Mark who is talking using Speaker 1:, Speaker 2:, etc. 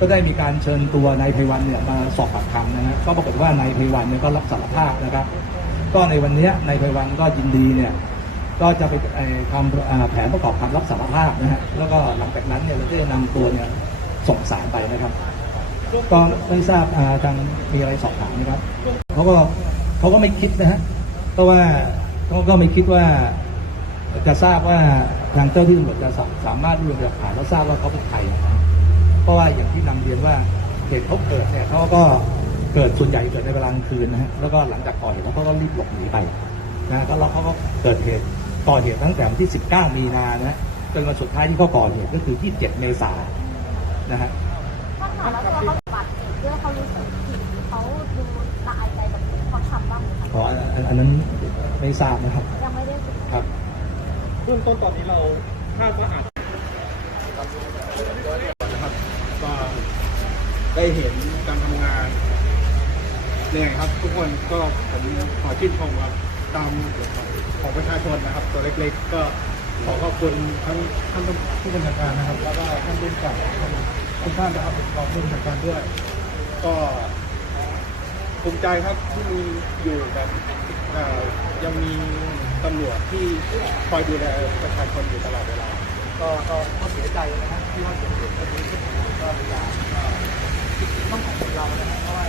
Speaker 1: ก็ได้มีการเชิญตัวนายไพวันเนี่ยมาสอบปากคำนะฮะก็ปรากฏว่านายไพวันเนี่ยก็รับสารภาพนะครับ ก็ในวันนี้นายไพวันก็ยินดีเนี่ยก็จะไปทำแผนประกอบคำรับสารภาพนะฮะแล้วก็หลังจากนั้นเนี่ยเราจะนำตัวเนี่ยส่งสารไปนะครับก็ไม่ทราบทางมีอะไรสอบถามนะครับเขาก็เขาก็ไม่คิดนะฮะเพราะว่าเขาก็ไม่คิดว่าจะทราบว่าทางเจ้าที่ตำรวจจะสามารถรวบรวมหลักฐานแล้วทราบว่าเขาเป็นใคร เพราะว่าอย่างที่นำเรียนว่าเหตุเขาเกิดเนี่ยเขาก็เกิดส่วนใหญ่เกิดในเวลากลางคืนนะฮะแล้วก็หลังจากก่อเหตุแล้วเขาก็รีบหลบหนีไปนะก็แล้วเขาก็เกิดเหตุก่อเหตุตั้งแต่วันที่ 19 มีนานะฮะจนวันสุดท้ายที่เขาก่อเหตุก็คือ 27 เมษายนนะฮะ
Speaker 2: ถ้าถามว่าตัวเขาบาดเจ็บด้วยเขารู้สึกผิดหรือเขาดูละอายใจกับสิ่งที่เขาทำบ้างไหมคะ
Speaker 1: ขออันอันอันนั้นไม่ทราบนะครับ
Speaker 2: ยังไม่ได้สึก
Speaker 1: ครับ
Speaker 3: เบื้องต้นตอนนี้เราคาดว่าอาจนะครับก็ ได้เห็นการทำงานเนี่ยครับ ทุกคนก็ผมขอชื่นชมครับตามของประชาชนนะครับ ตัวเล็กๆ ก็ขอขอบคุณทั้งท่านผู้บัญชาการนะครับ แล้วก็ท่านผู้กำกับท่านทุกท่านนะครับรองผู้บัญชาการด้วย ก็ภูมิใจครับที่มีอยู่แบบยังมีตำรวจที่คอยดูแลประชาชนอยู่ตลอดเวลา
Speaker 1: ก็ก็เสียใจนะฮะที่ว่าเกิดเหตุแบบนี้ขึ้นก็อยากก็ต้องขอบคุณ เรานะฮะเพราะว่า